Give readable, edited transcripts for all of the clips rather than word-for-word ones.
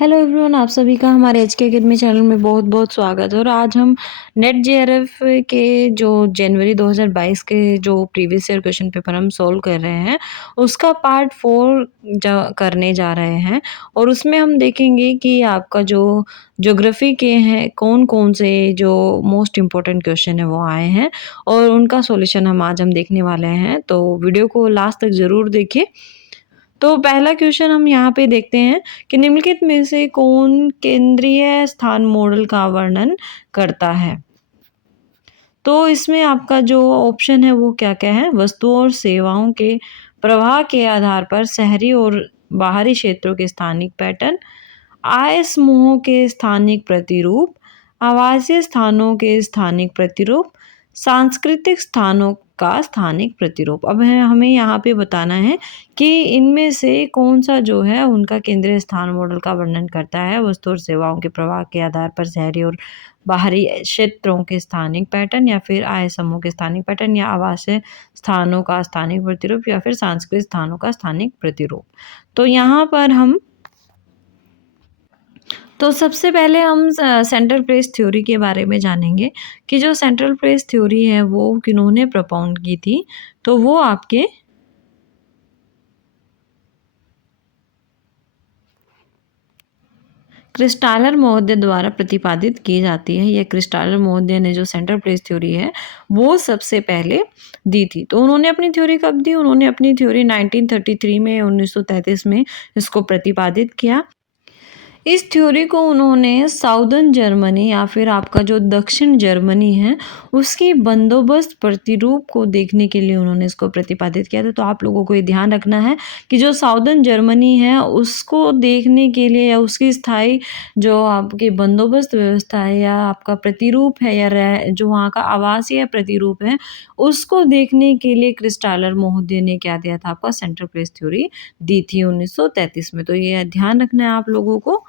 Hello everyone, आप सभी का हमारे एचके अकेडमी चैनल में बहुत-बहुत स्वागत है। और आज हम नेट जेआरएफ के जो जनवरी 2022 के जो प्रीवियस ईयर क्वेश्चन पेपर हम सॉल्व कर रहे हैं, उसका पार्ट 4 करने जा रहे हैं। और उसमें हम देखेंगे कि आपका जो ज्योग्राफी के हैं कौन-कौन से जो मोस्ट इम्पोर्टेंट क्वेश्चन है वो आए हैं और उनका सॉल्यूशन हम देखने वाले हैं। तो वीडियो को लास्ट तक ज़रूर देखिए। तो पहला क्वेश्चन हम यहाँ पे देखते हैं कि निम्नलिखित में से कौन केंद्रीय स्थान मॉडल का वर्णन करता है। तो इसमें आपका जो ऑप्शन है वो क्या-क्या है? वस्तुओं और सेवाओं के प्रवाह के आधार पर शहरी और बाहरी क्षेत्रों के स्थानिक पैटर्न, आय समूहों के स्थानिक प्रतिरूप, आवासीय स्थानों के स्थानिक प्रतिरूप, सांस्कृतिक स्थानों का स्थानिक प्रतिरूप। अब है हमें यहाँ पे बताना है कि इनमें से कौन-सा जो है उनका केंद्रीय स्थान मॉडल का वर्णन करता है। वस्तु और सेवाओं के प्रवाह के आधार पर शहरी और बाहरी क्षेत्रों के स्थानिक पैटर्न, या फिर आय समूह के स्थानिक पैटर्न, या आवासीय स्थानों का स्थानिक प्रतिरूप, या फिर सांस्कृतिक स्थानों का स्थानिक प्रतिरूप। तो यहाँ पर हम तो सबसे पहले हम सेंट्रल प्लेस थ्योरी के बारे में जानेंगे कि जो सेंट्रल प्लेस थ्योरी है वो किन्होंने propound की थी। तो वो आपके क्रिस्टालर महोदय द्वारा प्रतिपादित की जाती है। ये क्रिस्टालर महोदय ने जो सेंट्रल प्लेस थ्योरी है वो सबसे पहले दी थी। तो उन्होंने अपनी थ्योरी कब दी? उन्होंने अपनी थ्योरी 1933 में 1933 में इसको प्रतिपादित किया। इस थ्योरी को उन्होंने साउदर्न जर्मनी या फिर आपका जो दक्षिण जर्मनी है उसकी बंदोबस्त प्रतिरूप को देखने के लिए उन्होंने इसको प्रतिपादित किया था। तो आप लोगों को ये ध्यान रखना है कि जो साउदर्न जर्मनी है उसको देखने के लिए, या उसकी स्थायी जो आपकी बंदोबस्त व्यवस्था है, या आपका प्रतिरूप है, या जो वहाँ का आवासीय प्रतिरूप है, उसको देखने के लिए क्रिस्टालर महोदय ने क्या दिया था? आपका सेंट्रल प्लेस थ्योरी दी थी 1933 में। तो ये ध्यान रखना है आप लोगों को।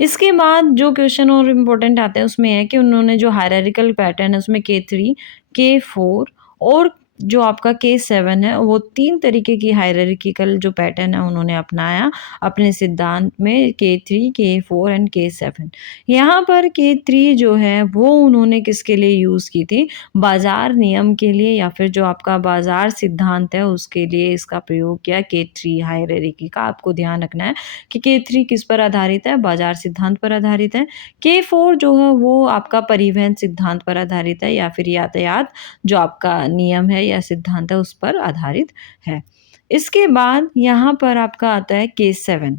इसके बाद जो क्वेश्चन और इम्पोर्टेंट आते हैं उसमें है कि उन्होंने जो हायरार्किकल पैटर्न है उसमें K3, K4 और जो आपका K7 है वो 3 तरीके की हायरार्किकल जो पैटर्न है उन्होंने अपनाया अपने सिद्धांत में। K3, K4 and K7। यहाँ पर K3 जो है वो उन्होंने किसके लिए यूज़ की थी? बाजार नियम के लिए, या फिर जो आपका बाजार सिद्धांत है उसके लिए इसका प्रयोग किया। K3 हायरार्की का आपको ध्यान रखना है कि K3 किस पर आधारित है? बाजार सिद्धांत पर आधारित है। K4 जो है वो आपका परिवहन सिद्धांत पर आधारित है, या फिर यातायात जो आपका नियम है या सिद्धांत है उस पर आधारित है। इसके बाद यहाँ पर आपका आता है K7।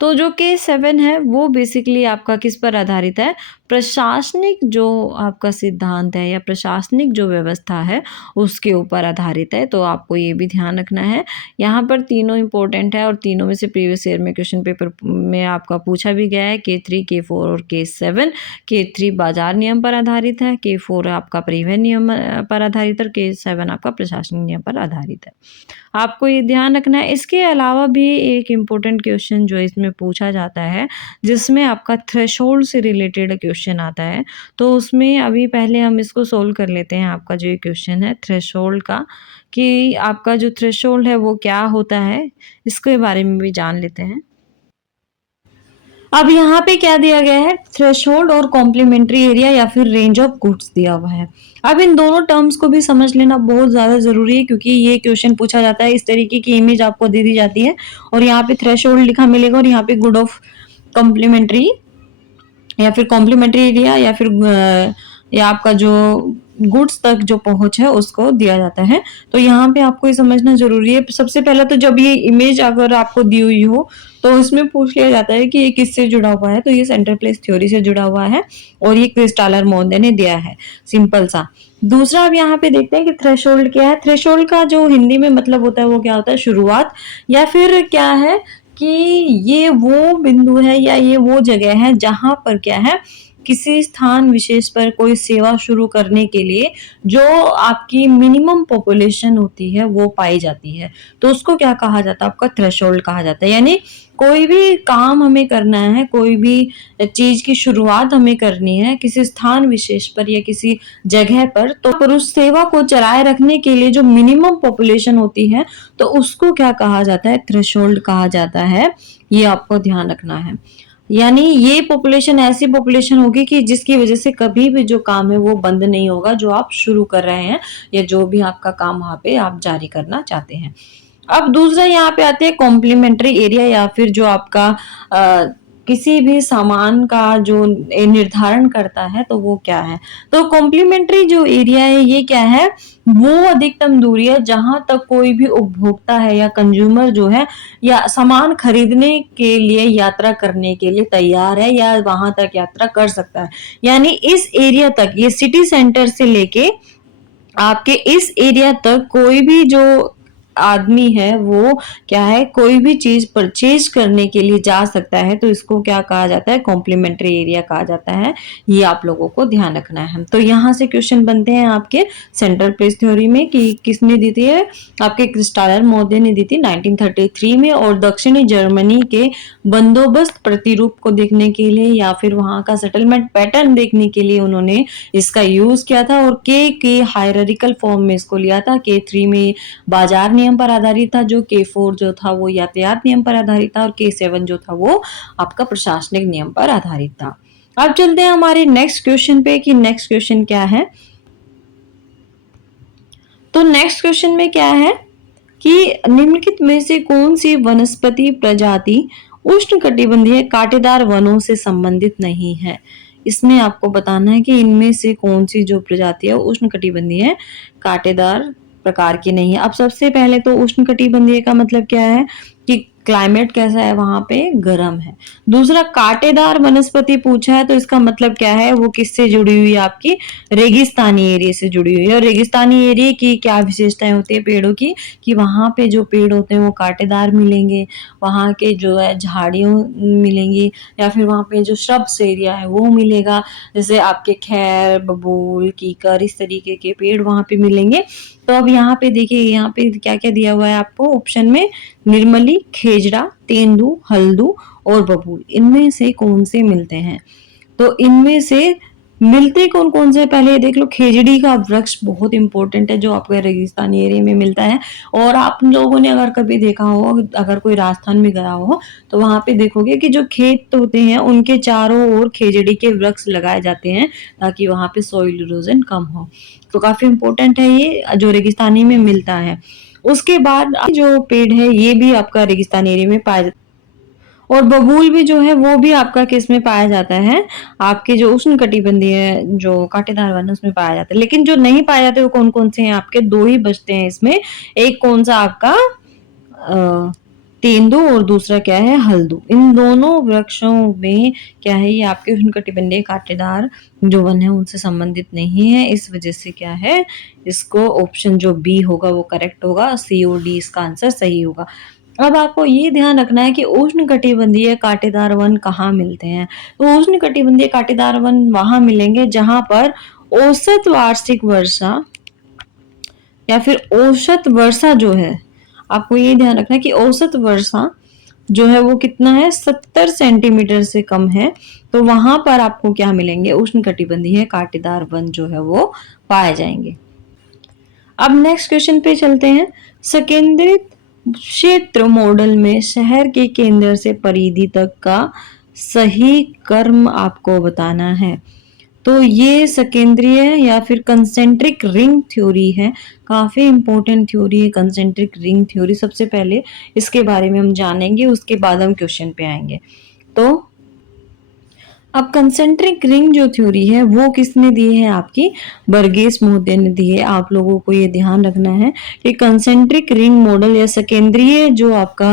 तो जो K7 है वो बेसिकली आपका किस पर आधारित है? प्रशासनिक जो आपका सिद्धांत है या प्रशासनिक जो व्यवस्था है उसके ऊपर आधारित है। तो आपको ये भी ध्यान रखना है। यहाँ पर तीनों इम्पोर्टेंट है और तीनों में से प्रीवियस ईयर में क्वेश्चन पेपर में आपका पूछा भी गया है। K3, K4 और K7। K3 बाजार नियम पर आधारित है, K4 आपका परिवहन नियम पर आधारित है, और K7 आपका प्रशासनिक नियम पर आधारित है। आपको ये ध्यान रखना है। इसके अलावा भी एक इम्पोर्टेंट क्वेश्चन जो इसमें पूछा जाता है, जिसमें आपका थ्रेशोल्ड से रिलेटेड क्वेश्चन आता है। तो उसमें अभी पहले हम इसको सोल्व कर लेते हैं। आपका जो ये क्वेश्चन है थ्रेशोल्ड का, कि आपका जो थ्रेशोल्ड है वो क्या होता है, इसके बारे में भी जान लेते हैं। अब यहाँ पे क्या दिया गया है? थ्रेशोल्ड और कॉम्प्लीमेंट्री एरिया या फिर रेंज ऑफ गुड्स दिया हुआ है। अब इन दोनों टर्म्स को भी समझ लेना बहुत ज़्यादा ज़रूरी है, क्योंकि ये क्वेश्चन पूछा जाता है। इस तरीके की इमेज आपको दे दी जाती है और यहाँ पे थ्रेशोल्ड लिखा मिलेगा और यहाँ पे गुड ऑफ कॉम्प्लीमेंट्री या फिर कॉम्प्लीमेंट्री एरिया या फिर या आपका जो गुड्स तक जो पहुंच है उसको दिया जाता है। तो यहाँ पे आपको ये समझना जरूरी है। सबसे पहले तो जब ये इमेज अगर आपको दी हुई हो तो इसमें पूछ लिया जाता है कि ये किससे जुड़ा हुआ है। तो ये सेंट्रल प्लेस थ्योरी से जुड़ा हुआ है और ये क्रिस्टालर महोदय ने दिया है, सिंपल सा। दूसरा अब यहाँ पे देखते हैं कि थ्रेशोल्ड क्या है। थ्रेशोल्ड का जो हिंदी में मतलब होता है वो क्या होता है? शुरुआत, या फिर क्या है कि ये वो बिंदु है या ये वो जगह है जहां पर क्या है किसी स्थान विशेष पर कोई सेवा शुरू करने के लिए जो आपकी मिनिमम पॉपुलेशन होती है वो पाई जाती है, तो उसको क्या कहा जाता है? आपका थ्रेशोल्ड कहा जाता है। यानी कोई भी काम हमें करना है, कोई भी चीज़ की शुरुआत हमें करनी है किसी स्थान विशेष पर या किसी जगह पर उस सेवा को चलाए रखने के लिए जो मिनिमम पॉपुलेशन होती है, तो उसको क्या कहा जाता है? थ्रेशोल्ड कहा जाता है। ये आपको ध्यान रखना है। यानी ये पॉपुलेशन ऐसी पॉपुलेशन होगी कि जिसकी वजह से कभी भी जो काम है वो बंद नहीं होगा, जो आप शुरू कर रहे हैं या जो भी आपका काम वहाँ पे आप जारी करना चाहते हैं। अब दूसरा यहाँ पे आते हैं कॉम्प्लीमेंट्री एरिया या फिर जो आपका किसी भी सामान का जो निर्धारण करता है तो वो क्या है? तो कॉम्प्लीमेंट्री जो एरिया है ये क्या है? वो अधिकतम दूरी है जहां तक कोई भी उपभोक्ता है या कंज्यूमर जो है या सामान खरीदने के लिए यात्रा करने के लिए तैयार है या वहां तक यात्रा कर सकता है। यानी इस एरिया तक, ये सिटी सेंटर से लेके आपके इस एरिया तक कोई भी जो आदमी है वो क्या है, कोई भी चीज परचेज करने के लिए जा सकता है, तो इसको क्या कहा जाता है? कॉम्प्लीमेंट्री एरिया कहा जाता है। ये आप लोगों को ध्यान रखना है। तो यहाँ से क्वेश्चन बनते हैं आपके सेंट्रल प्लेस थ्योरी में कि किसने दी थी है? आपके क्रिस्टालर मोदे ने दी थी 1933 में, और दक्षिणी जर्मनी के बंदोबस्त प्रतिरूप को देखने के लिए या फिर वहां का सेटलमेंट पैटर्न देखने के लिए उन्होंने इसका यूज किया था, और के हायरार्किकल फॉर्म में इसको लिया था। K3 में बाजार नियम पर आधारित था, जो K4 जो था वो यातायात नियम पर आधारित था, और K7 जो था वो आपका प्रशासनिक नियम पर आधारित था। अब चलते हैं हमारे नेक्स्ट क्वेश्चन पे कि नेक्स्ट क्वेश्चन क्या है। तो नेक्स्ट क्वेश्चन में क्या है कि निम्नलिखित में से कौन सी वनस्पति प्रजाति उष्णकटिबंधीय कांटेदार वनों से संबंधित नहीं है? इसमें आपको बताना है कि इनमें से कौन सी जो प्रजाति है उष्णकटिबंधीय कांटेदार प्रकार की नहीं है। अब सबसे पहले तो उष्णकटिबंधीय का मतलब क्या है कि क्लाइमेट कैसा है वहां पे? गर्म है। दूसरा, कांटेदार वनस्पति पूछा है तो इसका मतलब क्या है? वो किससे जुड़ी हुई है? आपकी रेगिस्तानी एरिया से जुड़ी हुई है। और रेगिस्तानी एरिया की क्या विशेषताएं होती है पेड़ों की? कि वहां पे जो पेड़ होते हैं वो कांटेदार मिलेंगे, वहां के जो है झाड़ियों मिलेंगी, या फिर वहां पे जो श्रब्स एरिया है वो मिलेगा, जैसे आपके खैर, बबूल, कीकर, इस तरीके के पेड़ वहां पे मिलेंगे। तो अब यहाँ पे देखिए, यहाँ पे क्या क्या दिया हुआ है आपको ऑप्शन में? निर्मली, खेजड़ा, तेंदू, हल्दू और बबूल, इनमें से कौन से मिलते हैं? तो इनमें से मिलते कौन कौन से? पहले देख लो, खेजड़ी का वृक्ष बहुत इंपॉर्टेंट है जो आपके रेगिस्तानी एरिया में मिलता है। और आप लोगों ने अगर कभी देखा हो, अगर कोई राजस्थान में गया हो, तो वहां पे देखोगे कि जो खेत होते हैं उनके चारों ओर खेजड़ी के वृक्ष लगाए जाते हैं ताकि वहां पे सॉइल इरोजन कम हो। तो काफी इंपॉर्टेंट है ये, जो रेगिस्तानी में मिलता है। उसके बाद जो पेड़ है ये भी आपका रेगिस्तानी एरिया में पाया जाता है। और बबूल भी जो है वो भी आपका किस में पाया जाता है? आपके जो उष्णकटिबंधीय जो कांटेदार वन है उसमें पाया जाता है। लेकिन जो नहीं पाए जाते वो कौन कौन से हैं? आपके दो ही बचते हैं इसमें। एक कौन सा? आपका तेंदू, और दूसरा क्या है? हल्दू। इन दोनों वृक्षों में क्या है, ये आपके उष्णकटिबंधीय कांटेदार जो वन है उनसे संबंधित नहीं है। इस वजह से क्या है, इसको ऑप्शन जो बी होगा वो करेक्ट होगा, सी और डी इसका आंसर सही होगा। अब आपको ये ध्यान रखना है कि उष्णकटिबंधीय कांटेदार वन कहाँ मिलते हैं। तो उष्णकटिबंधीय कांटेदार वन वहां मिलेंगे जहां पर औसत वार्षिक वर्षा या फिर औसत वर्षा जो है, आपको ये ध्यान रखना है कि औसत वर्षा जो है वो कितना है? 70 सेंटीमीटर से कम है। तो वहां पर आपको क्या मिलेंगे? उष्णकटिबंधीय कांटेदार वन जो है वो पाए जाएंगे। अब नेक्स्ट क्वेश्चन पे चलते हैं। संकेंद्रित क्षेत्र मॉडल में शहर के केंद्र से परिधि तक का सही क्रम आपको बताना है। तो ये संकेंद्रीय या फिर कंसेंट्रिक रिंग थ्योरी है। काफी इंपॉर्टेंट थ्योरी है कंसेंट्रिक रिंग थ्योरी। सबसे पहले इसके बारे में हम जानेंगे, उसके बाद हम क्वेश्चन पे आएंगे। तो अब कंसेंट्रिक रिंग जो थ्योरी है वो किसने दी है? आपकी बर्गेस महोदय ने दी है। आप लोगों को ये ध्यान रखना है कि कंसेंट्रिक रिंग मॉडल या सेकेंद्रीय जो आपका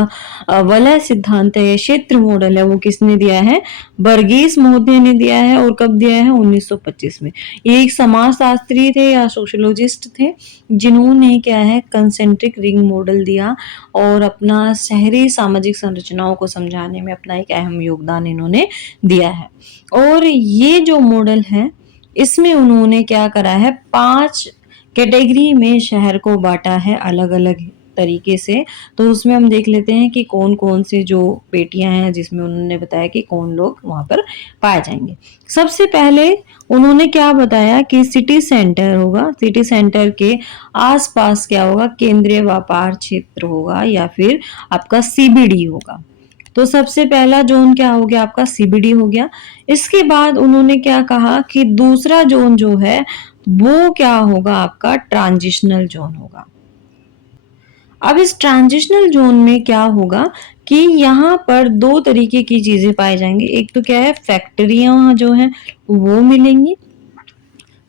वलय सिद्धांत है या क्षेत्र मॉडल है वो किसने दिया है? बर्गेस महोदय ने दिया है। और कब दिया है? 1925 में। ये एक समाजशास्त्री थे या सोशोलॉजिस्ट थे जिन्होंने क्या है, कंसेंट्रिक रिंग मॉडल दिया और अपना शहरी सामाजिक संरचनाओं को समझाने में अपना एक अहम योगदान इन्होंने दिया है। और ये जो मॉडल है इसमें उन्होंने क्या करा है, 5 कैटेगरी में शहर को बांटा है अलग-अलग तरीके से। तो उसमें हम देख लेते हैं कि कौन-कौन सी जो पेटियाँ हैं जिसमें उन्होंने बताया कि कौन लोग वहाँ पर पाए जाएँगे। सबसे पहले उन्होंने क्या बताया कि सिटी सेंटर होगा, सिटी सेंटर के आस-पास क्या होगा, केंद्रीय व्यापार क्षेत्र होगा या फिर आपका सीबीडी होगा। तो सबसे पहला ज़ोन क्या हो गया, आपका सीबीडी हो गया। इसके बाद उन्होंने क्या कहा कि दूसरा ज़ोन जो है वो क्या होगा, आपका ट्रांजिशनल ज़ोन होगा। अब इस ट्रांजिशनल ज़ोन में क्या होगा कि यहाँ पर 2 तरीके की चीज़ें पाई जाएँगी। एक तो क्या है, फैक्ट्रियाँ जो हैं वो मिलेंगी।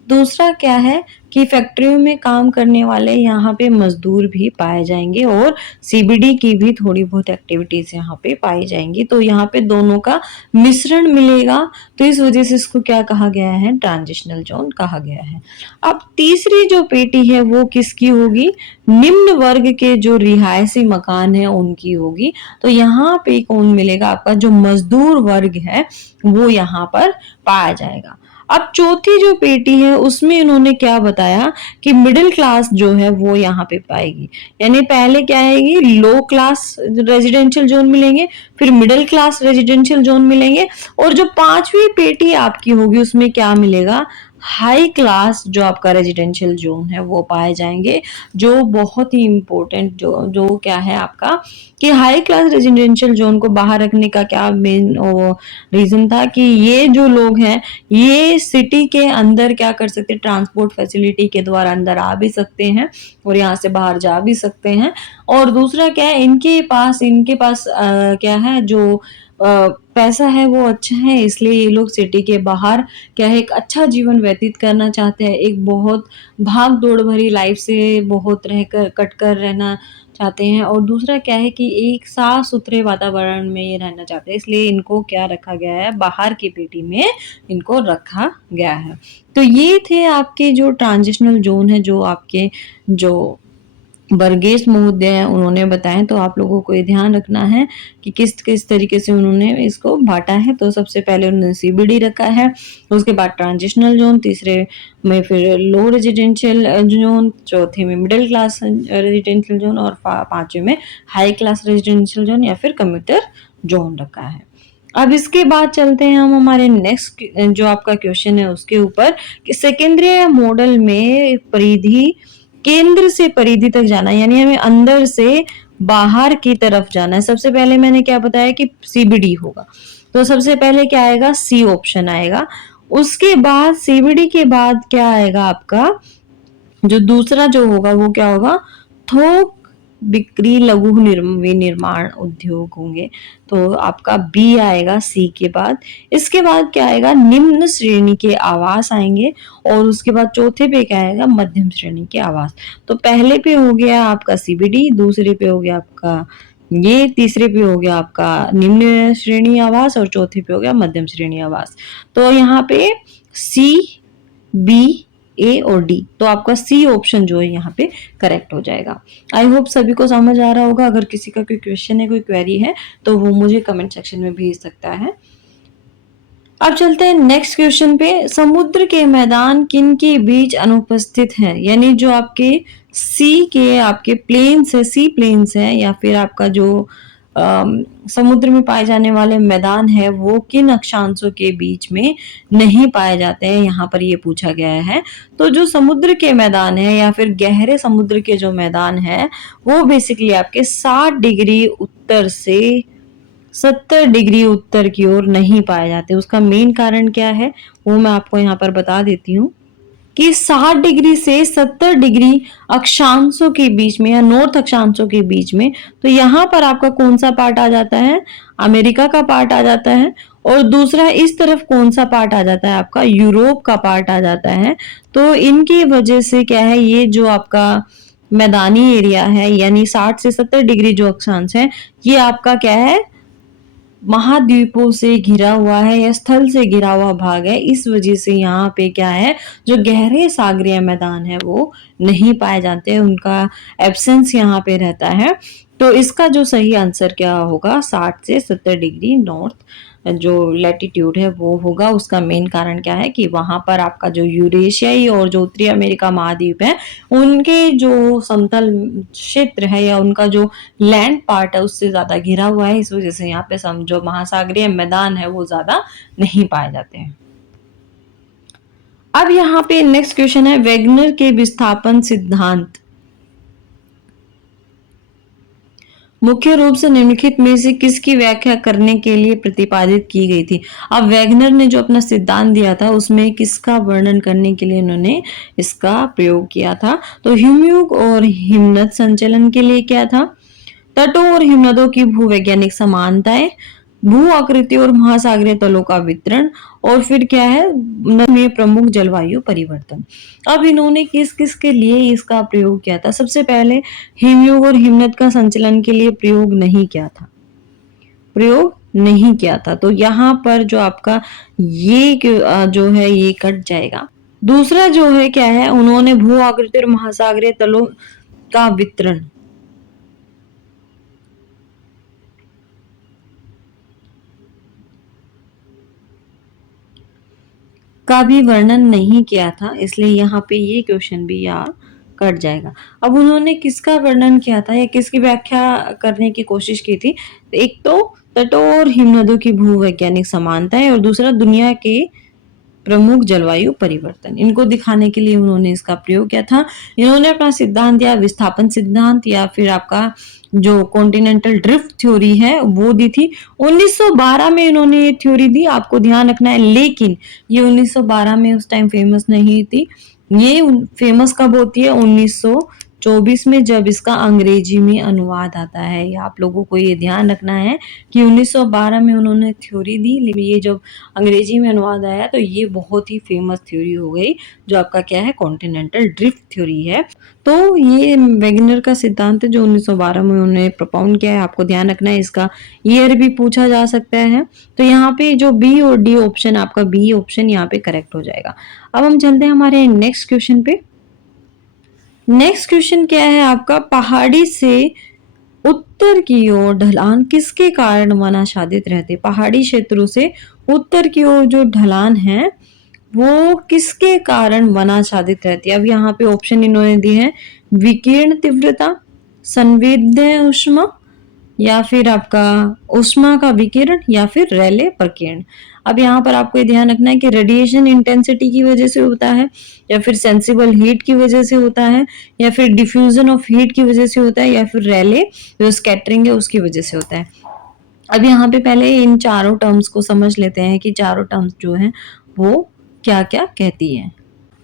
दूसरा क्या है कि फैक्ट्रियों में काम करने वाले यहाँ पे मजदूर भी पाए जाएंगे और सीबीडी की भी थोड़ी बहुत एक्टिविटीज यहाँ पे पाई जाएंगी। तो यहाँ पे दोनों का मिश्रण मिलेगा, तो इस वजह से इसको क्या कहा गया है, ट्रांजिशनल जोन कहा गया है। अब तीसरी जो पेटी है वो किसकी होगी, निम्न वर्ग के जो रिहायशी मकान है उनकी होगी। तो यहाँ पे कौन मिलेगा, आपका जो मजदूर वर्ग है वो यहाँ पर पाया जाएगा। अब चौथी जो पेटी है उसमें इन्होंने क्या बताया कि मिडिल क्लास जो है वो यहाँ पे पाएगी। यानी पहले क्या आएगी, लो क्लास रेजिडेंशियल जोन मिलेंगे, फिर मिडिल क्लास रेजिडेंशियल जोन मिलेंगे, और जो पांचवी पेटी आपकी होगी उसमें क्या मिलेगा, हाई क्लास जो आपका रेजिडेंशियल जोन है वो पाए जाएंगे। जो बहुत ही इंपॉर्टेंट जो जो क्या है आपका कि हाई क्लास रेजिडेंशियल जोन को बाहर रखने का क्या मेन रीजन था कि ये जो लोग हैं ये सिटी के अंदर क्या कर सकते हैं, ट्रांसपोर्ट फैसिलिटी के द्वारा अंदर आ भी सकते हैं और यहाँ से बाहर जा भी सकते हैं। और दूसरा क्या है, इनके पास क्या है, जो पैसा है वो अच्छा है, इसलिए ये लोग सिटी के बाहर क्या है, एक अच्छा जीवन व्यतीत करना चाहते हैं। एक बहुत भाग दौड़ भरी लाइफ से बहुत रहकर कट कर रहना चाहते हैं। और दूसरा क्या है कि एक साफ सुथरे वातावरण में ये रहना चाहते हैं, इसलिए इनको क्या रखा गया है, बाहर की पेटी में इनको रखा गया है। तो ये थे आपके जो ट्रांजिशनल जोन है, जो आपके जो वर्गेश महोदय हैं उन्होंने बताया। तो आप लोगों को ये ध्यान रखना है कि किस किस तरीके से उन्होंने इसको बांटा है। तो सबसे पहले उन्होंने सीबीडी रखा है, उसके बाद ट्रांजिशनल जोन, तीसरे में फिर लो रेजिडेंशियल जोन, चौथे में मिडिल क्लास रेजिडेंशियल जोन और पांचवे में हाई क्लास रेजिडेंशियल जोन या फिर कम्यूटर जोन रखा है। अब इसके बाद चलते हैं हम हमारे नेक्स्ट जो आपका क्वेश्चन है उसके ऊपर कि सेकेंद्रीय मॉडल में परिधि, केंद्र से परिधि तक जाना, यानी हमें अंदर से बाहर की तरफ जाना है। सबसे पहले मैंने क्या बताया कि सीबीडी होगा, तो सबसे पहले क्या आएगा, सी ऑप्शन आएगा। उसके बाद सीबीडी के बाद क्या आएगा, आपका जो दूसरा जो होगा वो क्या होगा, थोक बिक्री लघु विनिर्माण उद्योग होंगे। तो आपका बी आएगा सी के बाद। इसके बाद क्या आएगा, निम्न श्रेणी के आवास आएंगे, और उसके बाद चौथे पे क्या आएगा, मध्यम श्रेणी के आवास। तो पहले पे हो गया आपका सीबीडी, दूसरे पे हो गया आपका ये, तीसरे पे हो गया आपका निम्न श्रेणी आवास, और चौथे पे हो गया मध्यम श्रेणी आवास। तो यहाँ पे सी, बी, ए और डी, तो आपका सी ऑप्शन जो है यहाँ पे करेक्ट हो जाएगा। आई होप सभी को समझ आ रहा होगा। अगर किसी का कोई क्वेश्चन है, कोई क्वेरी है, तो वो मुझे कमेंट सेक्शन में भेज सकता है। अब चलते हैं नेक्स्ट क्वेश्चन पे। समुद्र के मैदान किन के बीच अनुपस्थित हैं, यानी जो आपके सी के आपके प्लेन्स है, सी प्लेन्स है, या फिर आपका जो समुद्र में पाए जाने वाले मैदान है वो किन अक्षांशों के बीच में नहीं पाए जाते हैं, यहाँ पर ये पूछा गया है। तो जो समुद्र के मैदान है या फिर गहरे समुद्र के जो मैदान है वो बेसिकली आपके 60 डिग्री उत्तर से 70 डिग्री उत्तर की ओर नहीं पाए जाते। उसका मेन कारण क्या है वो मैं आपको यहाँ पर बता देती हूँ कि 60 डिग्री से 70 डिग्री अक्षांशों के बीच में या नॉर्थ अक्षांशों के बीच में, तो यहाँ पर आपका कौन सा पार्ट आ जाता है, अमेरिका का पार्ट आ जाता है। और दूसरा इस तरफ कौन सा पार्ट आ जाता है, आपका यूरोप का पार्ट आ जाता है। तो इनकी वजह से क्या है, ये जो आपका मैदानी एरिया है यानी 60 से 70 डिग्री जो अक्षांश है ये आपका क्या है, महाद्वीपों से घिरा हुआ है या स्थल से घिरा हुआ भाग है। इस वजह से यहाँ पे क्या है, जो गहरे सागरीय मैदान है वो नहीं पाए जाते, उनका एब्सेंस यहाँ पे रहता है। तो इसका जो सही आंसर क्या होगा, 60 से 70 डिग्री नॉर्थ जो लैटिट्यूड है वो होगा। उसका मेन कारण क्या है कि वहाँ पर आपका जो यूरेशियाई और जो उत्तरी अमेरिका महाद्वीप है, उनके जो समतल क्षेत्र है या उनका जो लैंड पार्ट है उससे ज़्यादा घिरा हुआ है। इस वजह से यहाँ पे जो महासागरीय मैदान है वो ज़्यादा नहीं पाए जाते हैं। अब यहाँ पे नेक्स्ट क्वेश्चन है, वेगनर के विस्थापन सिद्धांत मुख्य रूप से निम्नलिखित में से किसकी व्याख्या करने के लिए प्रतिपादित की गई थी। अब वैगनर ने जो अपना सिद्धांत दिया था उसमें किसका वर्णन करने के लिए इन्होंने इसका प्रयोग किया था। तो हिमयुग और हिमनद संचलन के लिए क्या था, तटों और हिमनदों की भूवैज्ञानिक समानताएं, भू आकृति और महासागरीय तलों का वितरण, और फिर क्या है में प्रमुख जलवायु परिवर्तन। अब इन्होंने किस किस के लिए इसका प्रयोग किया था। सबसे पहले हिमयुग और हिमनद का संचलन के लिए प्रयोग नहीं किया था, तो यहाँ पर जो आपका ये जो है ये कट जाएगा। दूसरा जो है क्या है, उन्होंने भू आकृति और महासागरीय तलों का वितरण का भी वर्णन नहीं किया था, इसलिए यहाँ पे ये क्वेश्चन भी यार कट जाएगा। अब उन्होंने किसका वर्णन किया था या किसकी व्याख्या करने की कोशिश की थी, एक तो तटों और हिमनदों की भूवैज्ञानिक समानताएं और दूसरा दुनिया के प्रमुख जलवायु परिवर्तन, इनको दिखाने के लिए उन्होंने इसका प्रयोग किया था। इन्होंने अपना सिद्धांत दिया विस्थापन सिद्धांत या फिर आपका जो कॉन्टिनेंटल ड्रिफ्ट थ्योरी है वो दी थी। 1912 में इन्होंने ये थ्योरी दी, आपको ध्यान रखना है, लेकिन ये 1912 में उस टाइम फेमस नहीं थी। ये फेमस कब होती है, 1924 में, जब इसका अंग्रेजी में अनुवाद आता है। या आप लोगों को ये ध्यान रखना है कि 1912 में उन्होंने थ्योरी दी, लेकिन ये जब अंग्रेजी में अनुवाद आया तो ये बहुत ही फेमस थ्योरी हो गई, जो आपका क्या है कॉन्टिनेंटल ड्रिफ्ट थ्योरी है। तो ये वेगनर का सिद्धांत है जो 1912 में उन्होंने प्रोपाउंड किया है। आपको ध्यान रखना है, इसका ईयर भी पूछा जा सकता है। तो यहाँ पे जो बी और डी ऑप्शन, आपका बी ऑप्शन यहाँ पे करेक्ट हो जाएगा। अब हम चलते हैं हमारे नेक्स्ट क्वेश्चन पे। नेक्स्ट क्वेश्चन क्या है आपका, पहाड़ी से उत्तर की ओर ढलान किसके कारण वनाच्छादित रहते। पहाड़ी क्षेत्रों से उत्तर की ओर जो ढलान है वो किसके कारण वनाच्छादित रहती है। अब यहाँ पे ऑप्शन इन्होंने दिए हैं, विकिरण तीव्रता, संवेद्य ऊष्मा, या फिर आपका ऊष्मा का विकिरण, या फिर रैले प्रकीर्ण। अब यहाँ पर आपको ये ध्यान रखना है कि रेडिएशन इंटेंसिटी की वजह से होता है, या फिर सेंसिबल हीट की वजह से होता है, या फिर डिफ्यूजन ऑफ हीट की वजह से होता है, या फिर रैले जो स्कैटरिंग है उसकी वजह से होता है। अब यहाँ पे पहले इन चारों टर्म्स को समझ लेते हैं कि चारों टर्म्स जो हैं वो क्या क्या कहती है।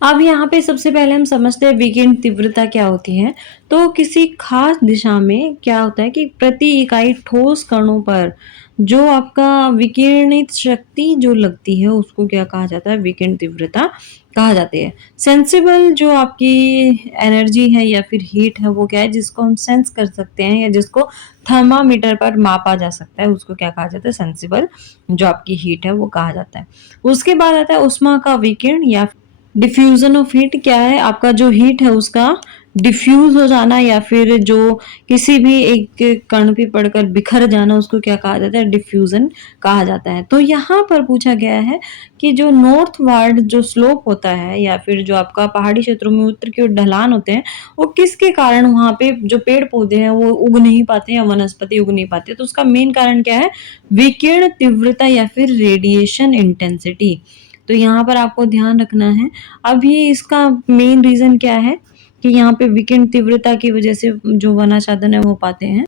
अब यहाँ पे सबसे पहले हम समझते हैं विकिरण तीव्रता क्या होती है। तो किसी खास दिशा में क्या होता है कि प्रति इकाई ठोस कणों पर जो आपका विकिरणित शक्ति जो लगती है उसको क्या कहा जाता है, विकिरण तीव्रता कहा जाती है। सेंसिबल जो आपकी एनर्जी है या फिर हीट है वो क्या है, जिसको हम सेंस कर सकते हैं या जिसको थर्मामीटर पर मापा जा सकता है, उसको क्या कहा जाता है, सेंसिबल जो आपकी हीट है वो कहा जाता है। उसके बाद आता है ऊष्मा का विकिरण या डिफ्यूजन ऑफ हीट। क्या है, आपका जो हीट है उसका डिफ्यूज हो जाना या फिर जो किसी भी एक कण पे पड़कर बिखर जाना, उसको क्या कहा जाता है, डिफ्यूजन कहा जाता है। तो यहाँ पर पूछा गया है कि जो नॉर्थवार्ड जो स्लोप होता है या फिर जो आपका पहाड़ी क्षेत्रों में उत्तर की ओर ढलान होते हैं वो किसके कारण वहां पे जो पेड़ पौधे हैं वो उग नहीं पाते या वनस्पति उग नहीं पाते। तो उसका मेन कारण क्या है, विकिरण तीव्रता या फिर रेडिएशन इंटेंसिटी। तो यहाँ पर आपको ध्यान रखना है। अब ये इसका मेन रीजन क्या है कि यहाँ पे विकिरण तीव्रता की वजह से जो वनाच्छादन है वो पाते हैं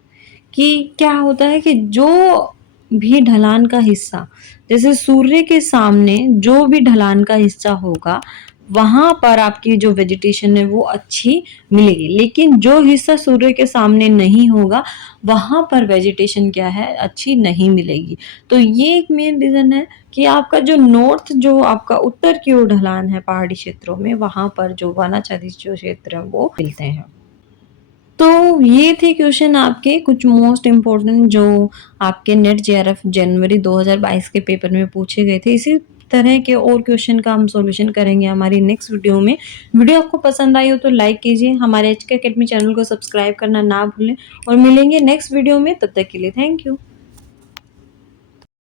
कि क्या होता है कि जो भी ढलान का हिस्सा, जैसे सूर्य के सामने जो भी ढलान का हिस्सा होगा वहां पर आपकी जो वेजिटेशन है वो अच्छी मिलेगी, लेकिन जो हिस्सा सूर्य के सामने नहीं होगा वहां पर वेजिटेशन क्या है, अच्छी नहीं मिलेगी। तो ये एक मेन रीजन है कि आपका जो नॉर्थ जो आपका उत्तर की ओर ढलान है पहाड़ी क्षेत्रों में, वहां पर जो वनाच्छादित जो क्षेत्र है वो मिलते हैं। तो ये थे क्वेश्चन आपके कुछ मोस्ट इम्पोर्टेंट जो आपके नेट जेआरएफ जनवरी 2022 के पेपर में पूछे गए थे। इसी तरह के और क्वेश्चन का हम सॉल्यूशन करेंगे हमारी नेक्स्ट वीडियो में। वीडियो आपको पसंद आई हो तो लाइक कीजिए, हमारे HK अकेडमी चैनल को सब्सक्राइब करना ना भूलें और मिलेंगे नेक्स्ट वीडियो में। तब तक के लिए थैंक यू।